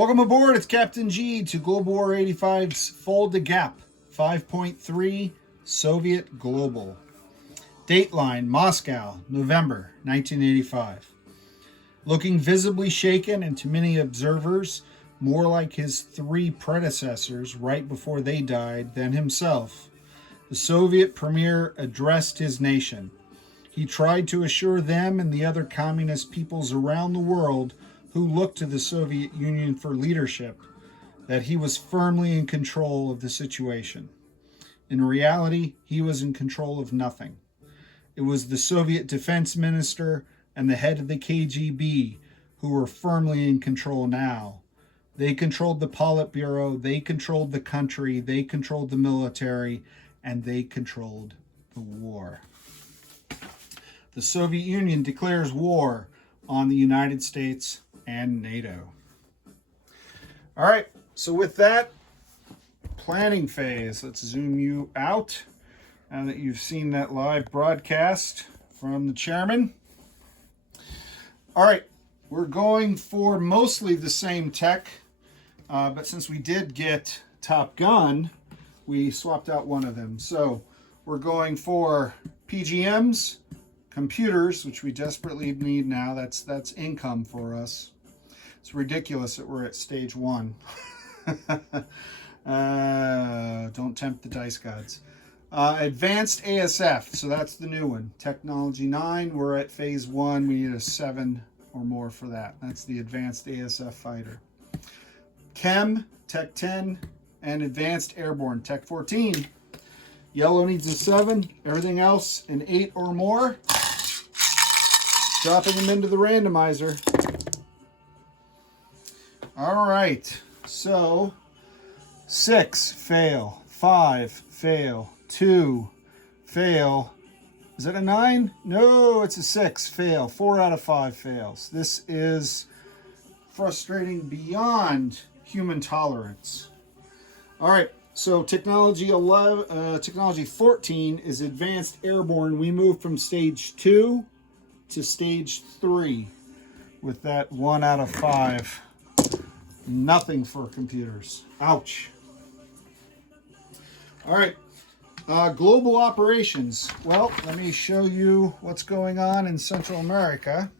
Welcome aboard. It's Captain G to Global War 85's Fulda Gap 5.3 Soviet Global. Dateline, Moscow, November 1985. Looking visibly shaken and to many observers, more like his three predecessors right before they died than himself, the Soviet premier addressed his nation. He tried to assure them and the other communist peoples around the world who looked to the Soviet Union for leadership that he was firmly in control of the situation. In reality, he was in control of nothing. It was the Soviet defense minister and the head of the KGB who were firmly in control now. They controlled the Politburo, they controlled the country, they controlled the military, and they controlled the war. The Soviet Union declares war on the United States and NATO. All right, so with that planning phase, let's zoom you out now that you've seen that live broadcast from the chairman. All right, we're going for mostly the same tech, but since we did get Top Gun, we swapped out one of them. So we're going for PGMs, computers, which we desperately need now. That's income for us. It's ridiculous that we're at stage one. Don't tempt the dice gods. Advanced ASF, so that's the new one. Technology 9, we're at phase 1. We need a 7 or more for that. That's the advanced ASF fighter. Chem, Tech 10, and advanced airborne, Tech 14. Yellow needs a 7, everything else an 8 or more. Dropping them into the randomizer. All right, so 6, fail. 5, fail. 2, fail. Is it a 9? No, it's a 6, fail. 4 out of 5 fails. This is frustrating beyond human tolerance. All right, so technology 14 is advanced airborne. We move from stage 2 to stage 3 with that 1 out of 5. Nothing for computers. Ouch. All right. Global operations. Well, let me show you what's going on in Central America.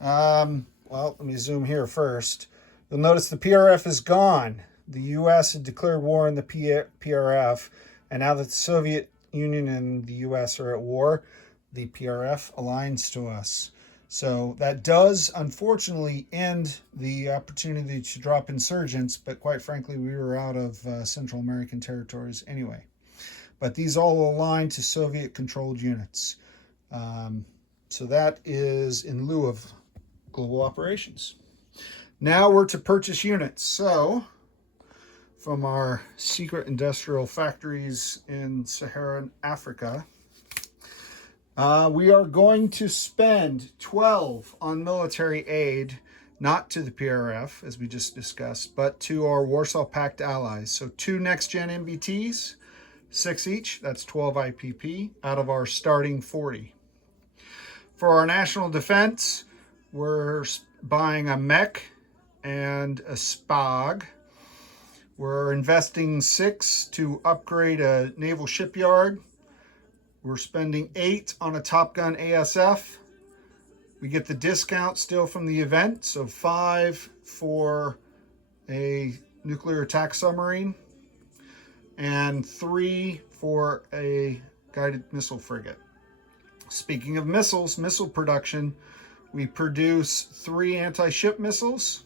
Well, let me zoom here first. You'll notice the PRF is gone. The U.S. had declared war on the PRF, and now that the Soviet Union and the U.S. are at war, the PRF aligns to us. So that does, unfortunately, end the opportunity to drop insurgents, but quite frankly, we were out of Central American territories anyway. But these all align to Soviet-controlled units. So that is in lieu of global operations. Now we're to purchase units. So from our secret industrial factories in Saharan Africa, we are going to spend 12 on military aid, not to the PRF, as we just discussed, but to our Warsaw Pact allies. So 2 next-gen MBTs, 6 each, that's 12 IPP, out of our starting 40. For our national defense, we're buying a mech and a SPOG. We're investing 6 to upgrade a naval shipyard. We're spending 8 on a Top Gun ASF. We get the discount still from the event, so 5 for a nuclear attack submarine and 3 for a guided missile frigate. Speaking of missiles, missile production, we produce 3 anti-ship missiles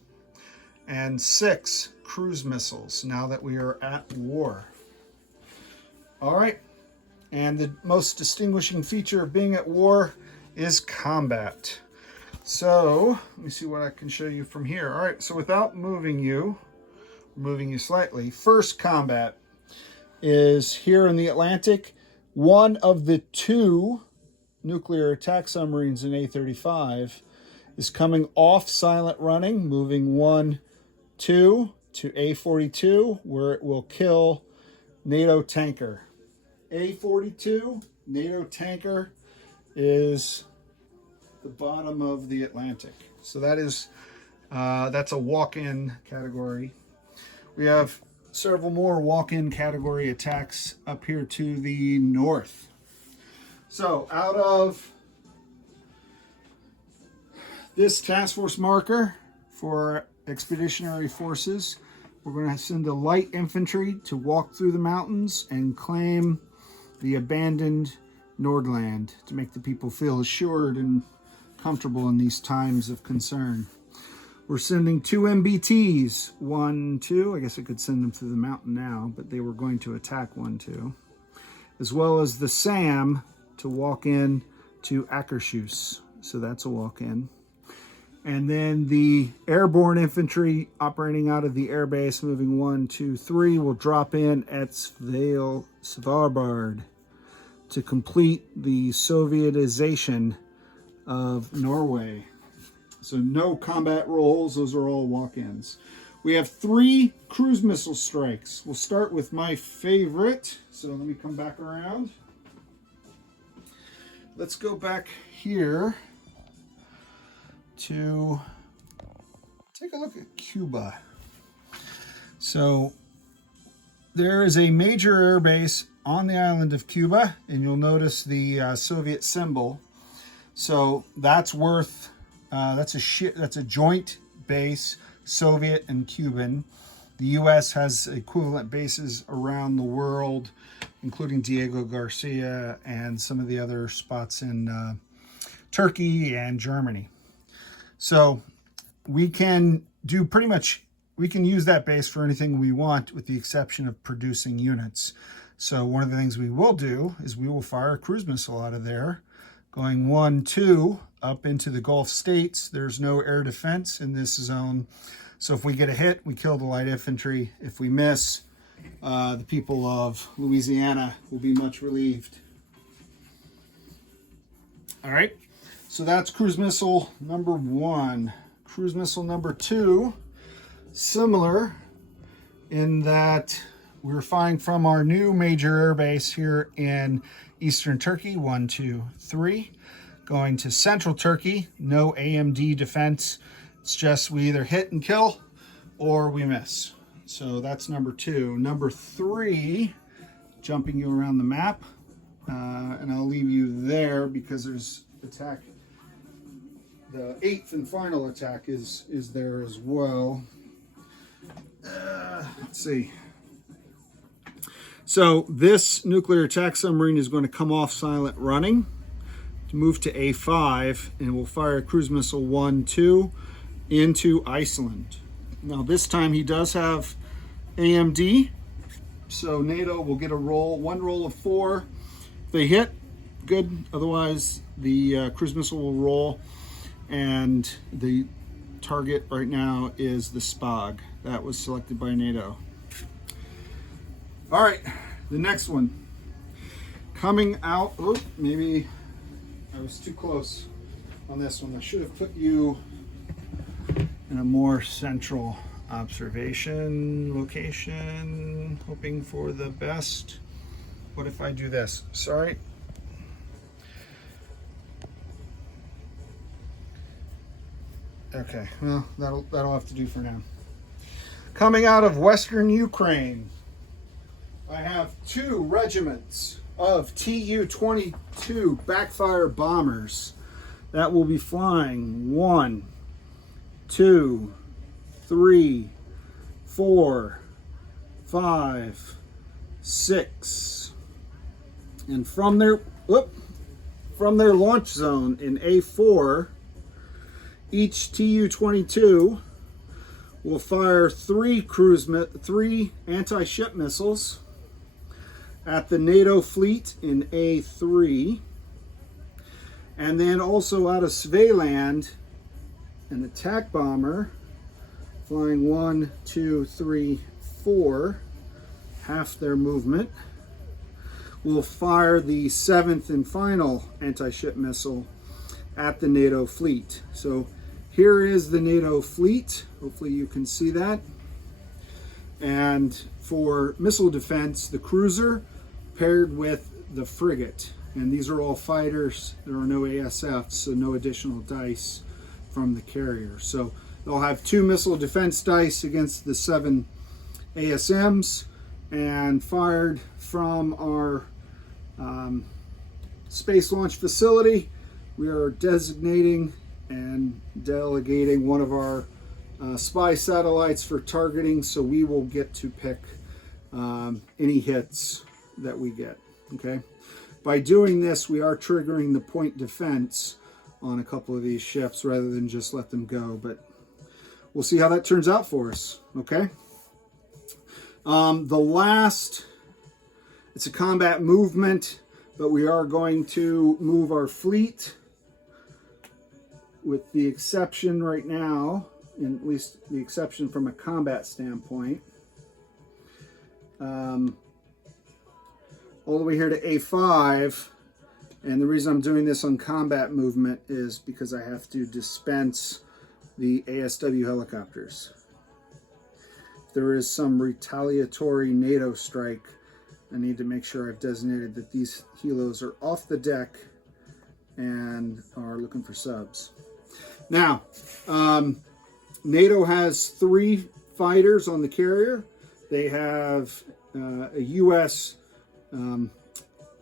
and 6 cruise missiles now that we are at war. All right. And the most distinguishing feature of being at war is combat. So let me see what I can show you from here. All right, so without moving you slightly, first combat is here in the Atlantic. One of the 2 nuclear attack submarines in A-35 is coming off silent running, moving 1, 2 to A-42, where it will kill NATO tanker. A-42 NATO tanker is the bottom of the Atlantic. So that is That's a walk-in category. We have several more walk-in category attacks up here to the north. So out of this task force marker for expeditionary forces, we're going to send the light infantry to walk through the mountains and claim the abandoned Nordland to make the people feel assured and comfortable in these times of concern. We're sending 2 MBTs, 1, 2. I guess I could send them through the mountain now, but they were going to attack 1, 2. As well as the SAM to walk in to Akershus. So that's a walk-in. And then the airborne infantry operating out of the airbase, moving 1, 2, 3, will drop in at Svail Svalbard to complete the Sovietization of Norway. So no combat roles, those are all walk-ins. We have 3 cruise missile strikes. We'll start with my favorite. So let me come back around. Let's go back here to take a look at Cuba. So there is a major air base on the island of Cuba, and you'll notice the Soviet symbol. So that's worth, that's a joint base, Soviet and Cuban. The U.S. has equivalent bases around the world, including Diego Garcia and some of the other spots in Turkey and Germany. So we can do pretty much, we can use that base for anything we want with the exception of producing units. So one of the things we will do is we will fire a cruise missile out of there, going 1, 2 up into the Gulf states. There's no air defense in this zone. So if we get a hit, we kill the light infantry. If we miss, the people of Louisiana will be much relieved. All right. So that's cruise missile number 1. Cruise missile number 2, similar in that we're flying from our new major air base here in eastern Turkey, 1, 2, 3, going to central Turkey, no AMD defense. It's just we either hit and kill or we miss. So that's number 2. Number 3, jumping you around the map, and I'll leave you there because there's attack. The 8th and final attack is there as well. Let's see. So this nuclear attack submarine is going to come off silent running to move to A5, and we'll fire a cruise missile 1, 2 into Iceland. Now this time he does have AMD, so NATO will get a roll, 1 roll of 4. If they hit, good. Otherwise, the cruise missile will roll. And the target right now is the SPOG. That was selected by NATO. All right, the next one. Coming out, oh, maybe I was too close on this one. I should have put you in a more central observation location, hoping for the best. What if I do this? Sorry. Okay, well, that'll have to do for now. Coming out of Western Ukraine, I have 2 regiments of Tu-22 backfire bombers that will be flying 1, 2, 3, 4, 5, 6, and from their launch zone in A4. Each Tu-22 will fire 3 anti-ship missiles at the NATO fleet in A3, and then also out of Svealand, an attack bomber flying 1, 2, 3, 4, half their movement, will fire the 7th and final anti-ship missile at the NATO fleet. So here is the NATO fleet. Hopefully you can see that. And for missile defense, the cruiser paired with the frigate. And these are all fighters. There are no ASFs, so no additional dice from the carrier. So They'll have 2 missile defense dice against the 7 ASMs, and fired from our space launch facility. We are designating and delegating one of our spy satellites for targeting, so we will get to pick any hits that we get. Okay. By doing this, we are triggering the point defense on a couple of these ships rather than just let them go, but we'll see how that turns out for us. Okay. The last, it's a combat movement, but we are going to move our fleet, with the exception right now, and at least the exception from a combat standpoint, all the way here to A5. And the reason I'm doing this on combat movement is because I have to dispense the ASW helicopters. If there is some retaliatory NATO strike, I need to make sure I've designated that these helos are off the deck and are looking for subs. Now, NATO has 3 fighters on the carrier. They have a U.S.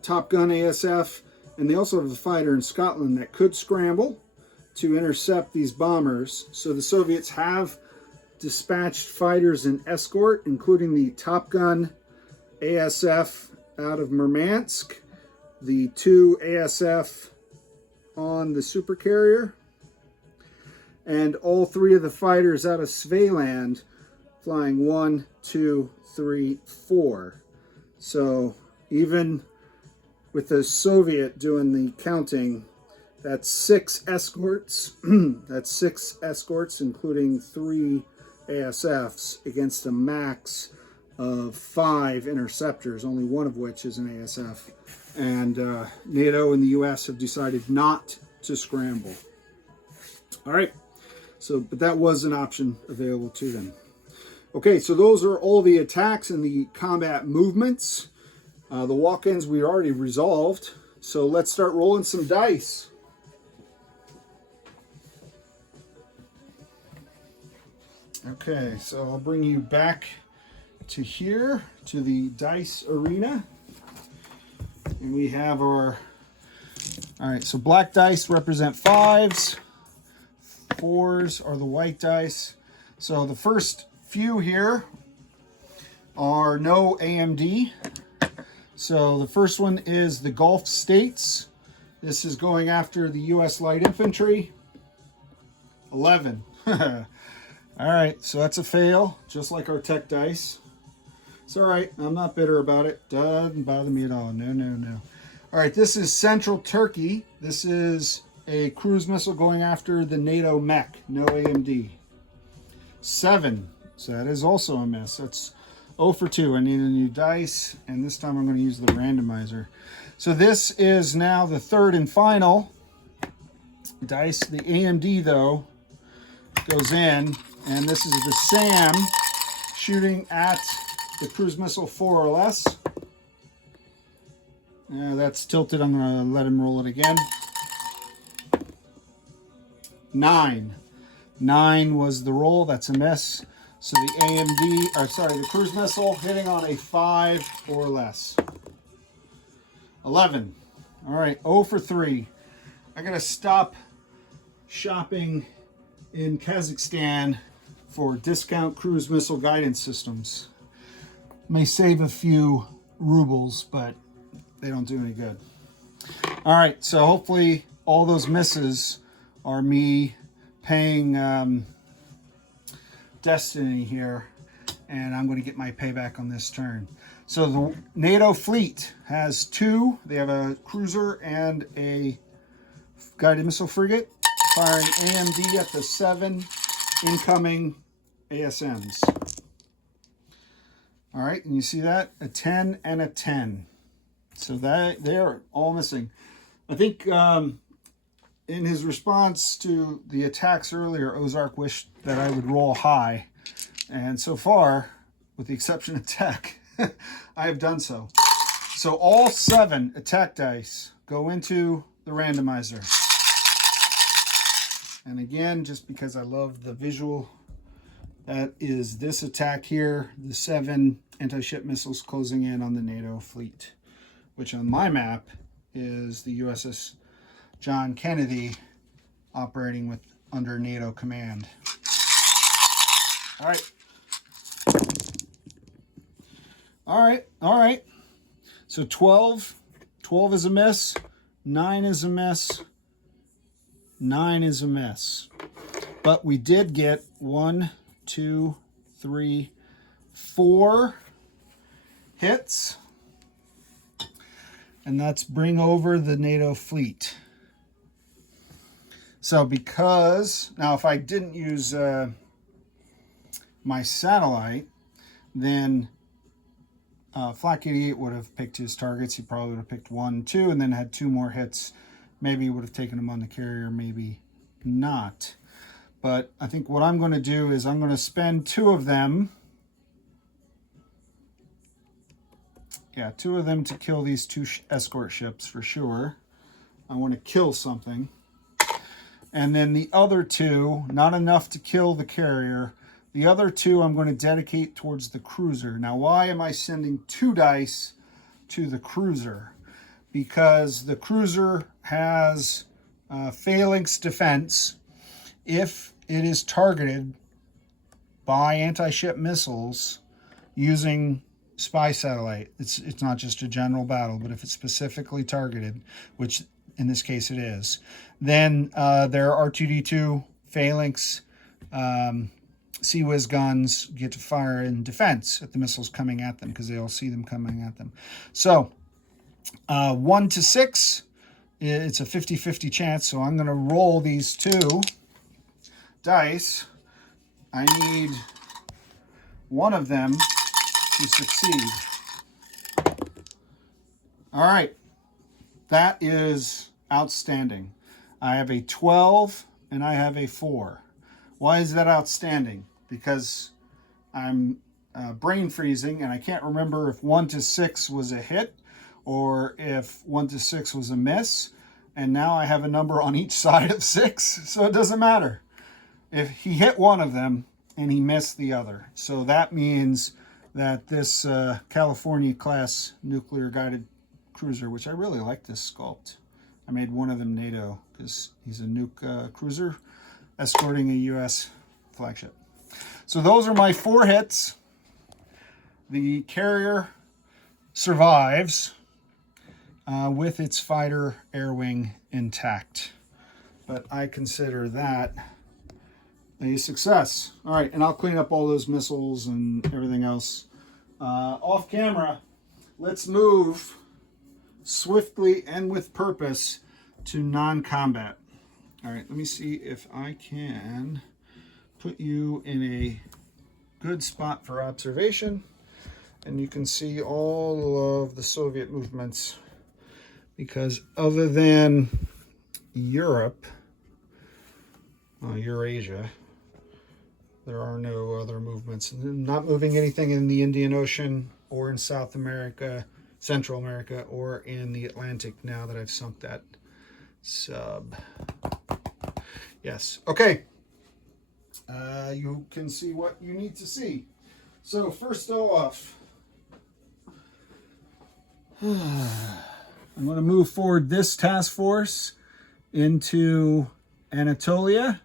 Top Gun ASF, and they also have a fighter in Scotland that could scramble to intercept these bombers. So the Soviets have dispatched fighters and escort, including the Top Gun ASF out of Murmansk, the 2 ASF on the supercarrier, and all 3 of the fighters out of Svealand, flying 1, 2, 3, 4. So even with the Soviet doing the counting, that's 6 escorts. That's 6 escorts, including 3 ASFs, against a max of 5 interceptors, only one of which is an ASF. And NATO and the US have decided not to scramble. All right. So, but that was an option available to them. Okay, so those are all the attacks and the combat movements. The walk-ins we already resolved. So let's start rolling some dice. Okay, so I'll bring you back to here, to the dice arena. And we have our, all right, so black dice represent 5s. 4s are the white dice. So the first few here are no AMD. So the first one is the Gulf States. This is going after the U.S. Light Infantry. 11. All right, so that's a fail, just like our tech dice. It's all right. I'm not bitter about it. Doesn't bother me at all. No, no, no. All right, this is Central Turkey. This is a cruise missile going after the NATO mech. No AMD. 7. So that is also a miss. That's 0 for 2. I need a new dice, and this time I'm going to use the randomizer. So this is now the third and final dice. The AMD, though, goes in, and this is the SAM shooting at the cruise missile 4 or less. That's tilted. I'm going to let him roll it again. 9. 9 was the roll. That's a miss. So the AMD, or sorry, the cruise missile hitting on a 5 or less. 11. All right, 0 for 3. I gotta stop shopping in Kazakhstan for discount cruise missile guidance systems. May save a few rubles, but they don't do any good. All right, so hopefully all those misses are me paying Destiny here, and I'm going to get my payback on this turn. So the NATO fleet has 2. They have a cruiser and a guided missile frigate, firing AMD at the 7 incoming ASMs. All right, and you see that? A 10 and a 10. So that they are all missing. I think in his response to the attacks earlier, Ozark wished that I would roll high. And so far, with the exception of tech, I have done so. So all 7 attack dice go into the randomizer. And again, just because I love the visual, that is this attack here, the 7 anti-ship missiles closing in on the NATO fleet, which on my map is the USS John Kennedy operating with under NATO command. All right. All right. So 12 is a miss, 9 is a miss, 9 is a miss. But we did get 1, 2, 3, 4 hits. And that's bring over the NATO fleet. So because, now if I didn't use my satellite, then Flak 88 would have picked his targets. He probably would have picked 1, 2, and then had 2 more hits. Maybe he would have taken them on the carrier, maybe not. But I think what I'm going to do is I'm going to spend 2 of them. Yeah, 2 of them to kill these 2 escort ships for sure. I want to kill something. And then the other 2, not enough to kill the carrier. The other 2 I'm going to dedicate towards the cruiser. Now, why am I sending 2 dice to the cruiser? Because the cruiser has phalanx defense if it is targeted by anti-ship missiles using spy satellite. It's not just a general battle, but if it's specifically targeted, which in this case it is, then their R2D2 phalanx Sea-Whiz guns get to fire in defense at the missiles coming at them because they all see them coming at them. So 1 to 6, it's a 50-50 chance. So I'm going to roll these 2 dice. I need one of them to succeed. All right. That is outstanding. I have a 12 and I have a 4. Why is that outstanding? Because I'm brain freezing and I can't remember if 1 to 6 was a hit or if 1 to 6 was a miss. And now I have a number on each side of 6, so it doesn't matter. If he hit one of them and he missed the other. So that means that this California class nuclear guided cruiser, which I really like this sculpt. I made one of them NATO because he's a nuke cruiser escorting a U.S. flagship. So those are my 4 hits. The carrier survives with its fighter air wing intact. But I consider that a success. All right, and I'll clean up all those missiles and everything else off camera. Let's move swiftly and with purpose to non-combat. All right, let me see if I can put you in a good spot for observation, and you can see all of the Soviet movements, because other than Europe, Eurasia, there are no other movements. Not moving anything in the Indian Ocean or in South America, Central America, or in the Atlantic now that I've sunk that sub. Yes. Okay. You can see what you need to see. So first off, I'm going to move forward this task force into Anatolia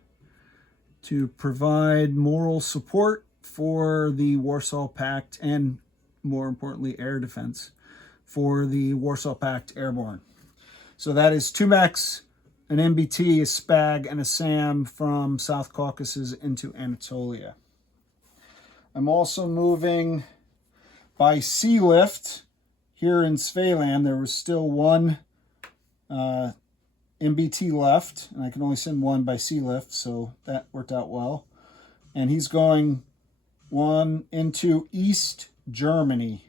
to provide moral support for the Warsaw Pact and, more importantly, air defense for the Warsaw Pact Airborne. So that is 2 mechs, an MBT, a SPAG, and a SAM from South Caucasus into Anatolia. I'm also moving by sea lift here in Svealand. There was still 1 MBT left, and I can only send 1 by sea lift, so that worked out well. And he's going 1 into East Germany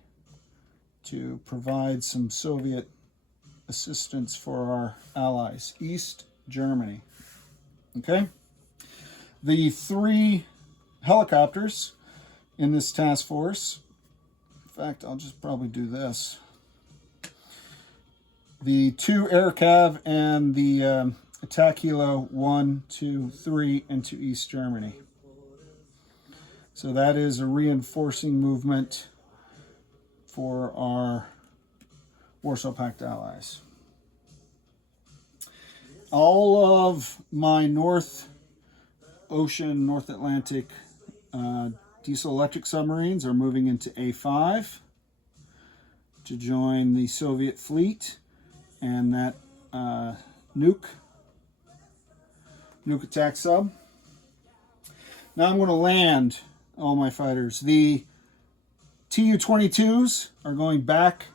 to provide some Soviet assistance for our allies. East Germany. Okay? The 3 helicopters in this task force, in fact, I'll just probably do this. The 2 air cav and the attack helo 1, 2, 3 into East Germany. So that is a reinforcing movement for our Warsaw Pact allies. All of my North Ocean, North Atlantic diesel electric submarines are moving into A5 to join the Soviet fleet and that nuke attack sub. Now I'm going to land all my fighters. The Tu-22s are going back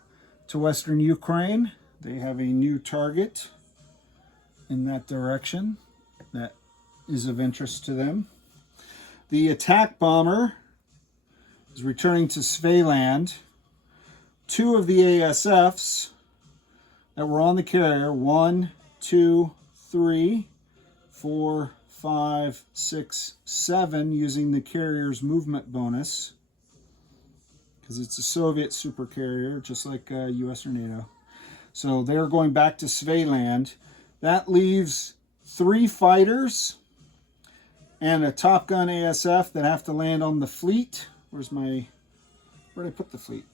to Western Ukraine. They have a new target in that direction that is of interest to them. The attack bomber is returning to Svealand. 2 of the ASFs that were on the carrier, 1, 2, 3, 4, 5, 6, 7, using the carrier's movement bonus, because it's a Soviet supercarrier, just like US or NATO. So they're going back to Svealand. That leaves 3 fighters and a Top Gun ASF that have to land on the fleet. Where'd I put the fleet?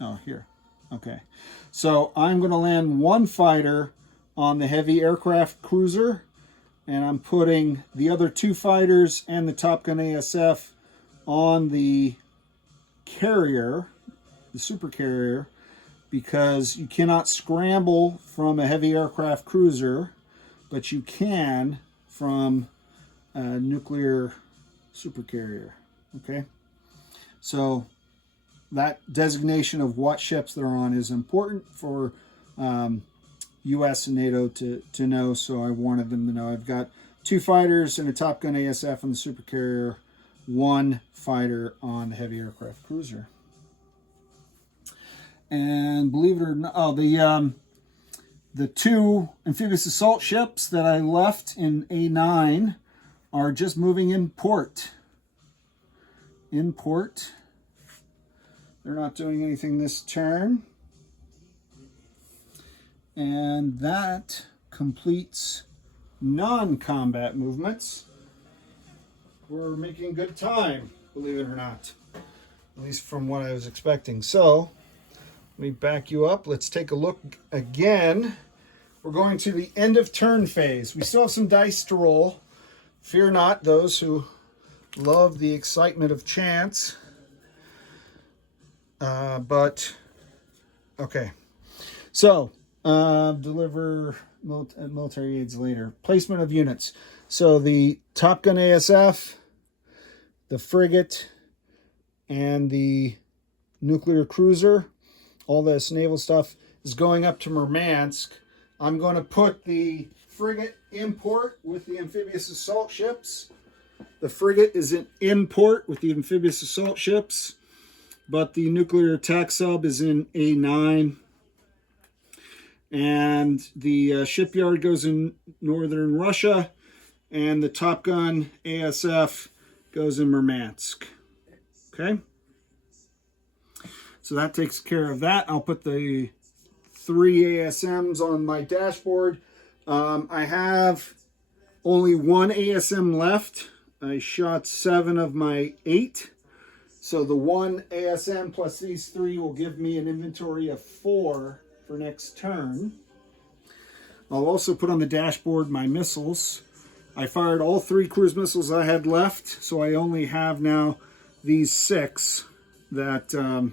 Oh, here. Okay. So I'm going to land 1 fighter on the heavy aircraft cruiser, and I'm putting the other 2 fighters and the Top Gun ASF on the carrier, the supercarrier, because you cannot scramble from a heavy aircraft cruiser, but you can from a nuclear supercarrier. Okay, so that designation of what ships they're on is important for U.S. and NATO to know, so I wanted them to know. I've got 2 fighters and a Top Gun ASF on the supercarrier, 1 fighter on the heavy aircraft cruiser. And believe it or not, the 2 amphibious assault ships that I left in A9 are just moving in port. In port. They're not doing anything this turn. And that completes non-combat movements. We're making good time, believe it or not. At least from what I was expecting. So, let me back you up. Let's take a look again. We're going to the end of turn phase. We still have some dice to roll. Fear not, those who love the excitement of chance. Okay. So, deliver military aids later. Placement of units. So the Top Gun ASF, the frigate, and the nuclear cruiser, all this naval stuff is going up to Murmansk. I'm going to put the frigate in port with the amphibious assault ships. The frigate is in port with the amphibious assault ships, but the nuclear attack sub is in A9. And the shipyard goes in northern Russia, and the Top Gun ASF goes in Murmansk. Okay? So that takes care of that. I'll put the 3 ASMs on my dashboard. I have only 1 ASM left. I shot 7 of my 8. So the 1 ASM plus these 3 will give me an inventory of 4 for next turn. I'll also put on the dashboard my missiles. I fired all 3 cruise missiles I had left, so I only have now these 6 that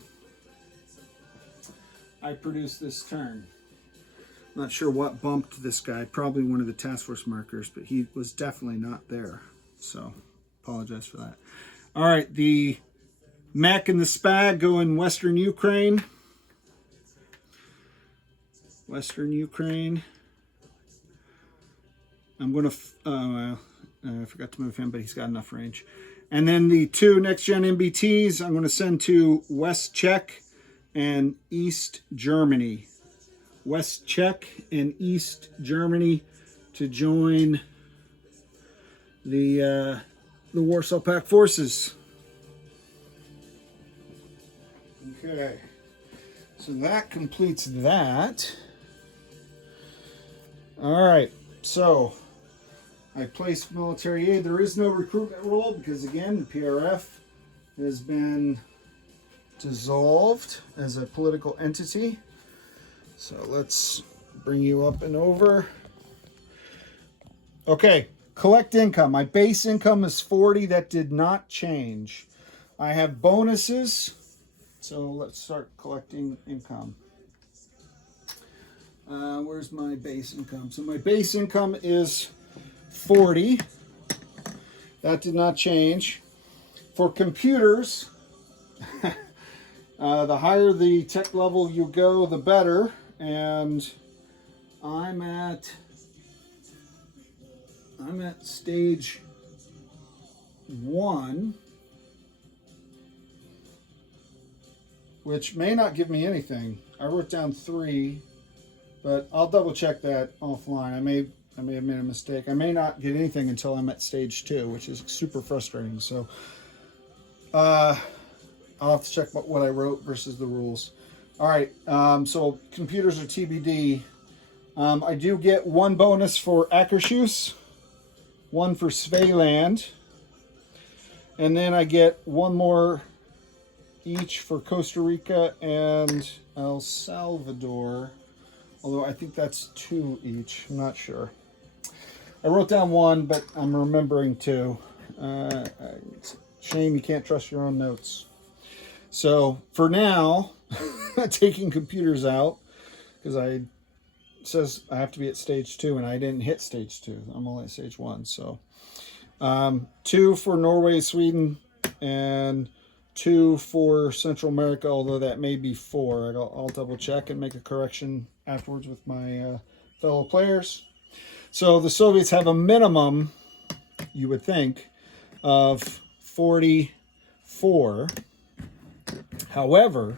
I produced this turn. Not sure what bumped this guy. Probably one of the task force markers, but he was definitely not there. So, apologize for that. All right, the mech and the SPAG go in Western Ukraine. Western Ukraine. I'm going to... I forgot to move him, but he's got enough range. And then the 2 next-gen MBTs I'm going to send to West Czech and East Germany. West Czech and East Germany to join the Warsaw Pact forces. Okay, so that completes that. All right, so I placed military aid. There is no recruitment role because, again, the PRF has been dissolved as a political entity. So let's bring you up and over. Okay, collect income. My base income is 40. That did not change. I have bonuses. So let's start collecting income. Where's my base income? So my base income is 40. That did not change. For computers, the higher the tech level you go, the better. And I'm at stage 1, which may not give me anything. I wrote down 3, but I'll double check that offline. I may have made a mistake. I may not get anything until I'm at stage 2, which is super frustrating. So I'll have to check what I wrote versus the rules. All right, so computers are TBD. I do get 1 bonus for Akershus, 1 for Svealand, and then I get 1 more each for Costa Rica and El Salvador, although I think that's 2 each. I'm not sure. I wrote down 1, but I'm remembering 2. Shame you can't trust your own notes. So for now, taking computers out, because it says I have to be at stage 2, and I didn't hit stage 2. I'm only at stage 1. So 2 for Norway, Sweden, and 2 for Central America, although that may be 4. I'll double check and make a correction afterwards with my fellow players. So the Soviets have a minimum, you would think, of 44. However,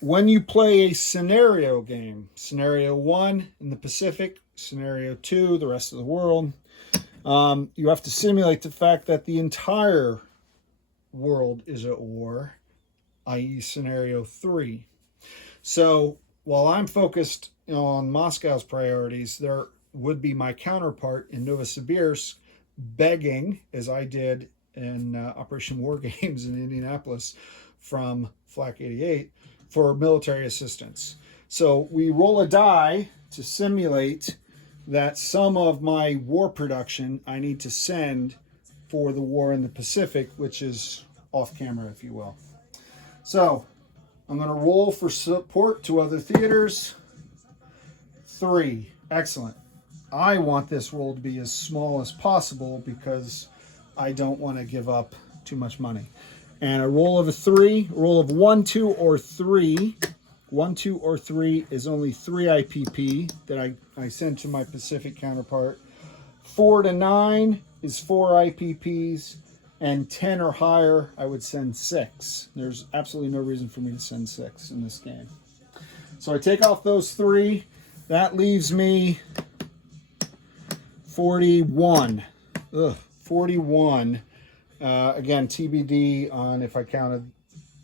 when you play a scenario game, scenario 1 in the Pacific, scenario 2, the rest of the world, you have to simulate the fact that the entire world is at war, i.e. scenario 3. So while I'm focused on Moscow's priorities, there would be my counterpart in Novosibirsk begging, as I did in Operation War Games in Indianapolis from Flak 88, for military assistance. So we roll a die to simulate that some of my war production I need to send for the war in the Pacific, which is off camera, if you will. So I'm going to roll for support to other theaters. 3. Excellent. I want this roll to be as small as possible because I don't want to give up too much money. And a roll of a 3, a roll of 1, 2, or 3. 1, 2, or 3 is only 3 IPP that I send to my Pacific counterpart. 4 to 9 is 4 IPPs. And 10 or higher, I would send 6. There's absolutely no reason for me to send 6 in this game. So I take off those 3. That leaves me 41. 41. Again, TBD on if I counted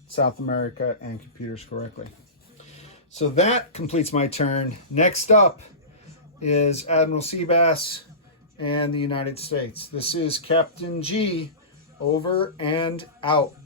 South America and computers correctly. So that completes my turn. Next up is Admiral Seabass and the United States. This is Captain G, over and out.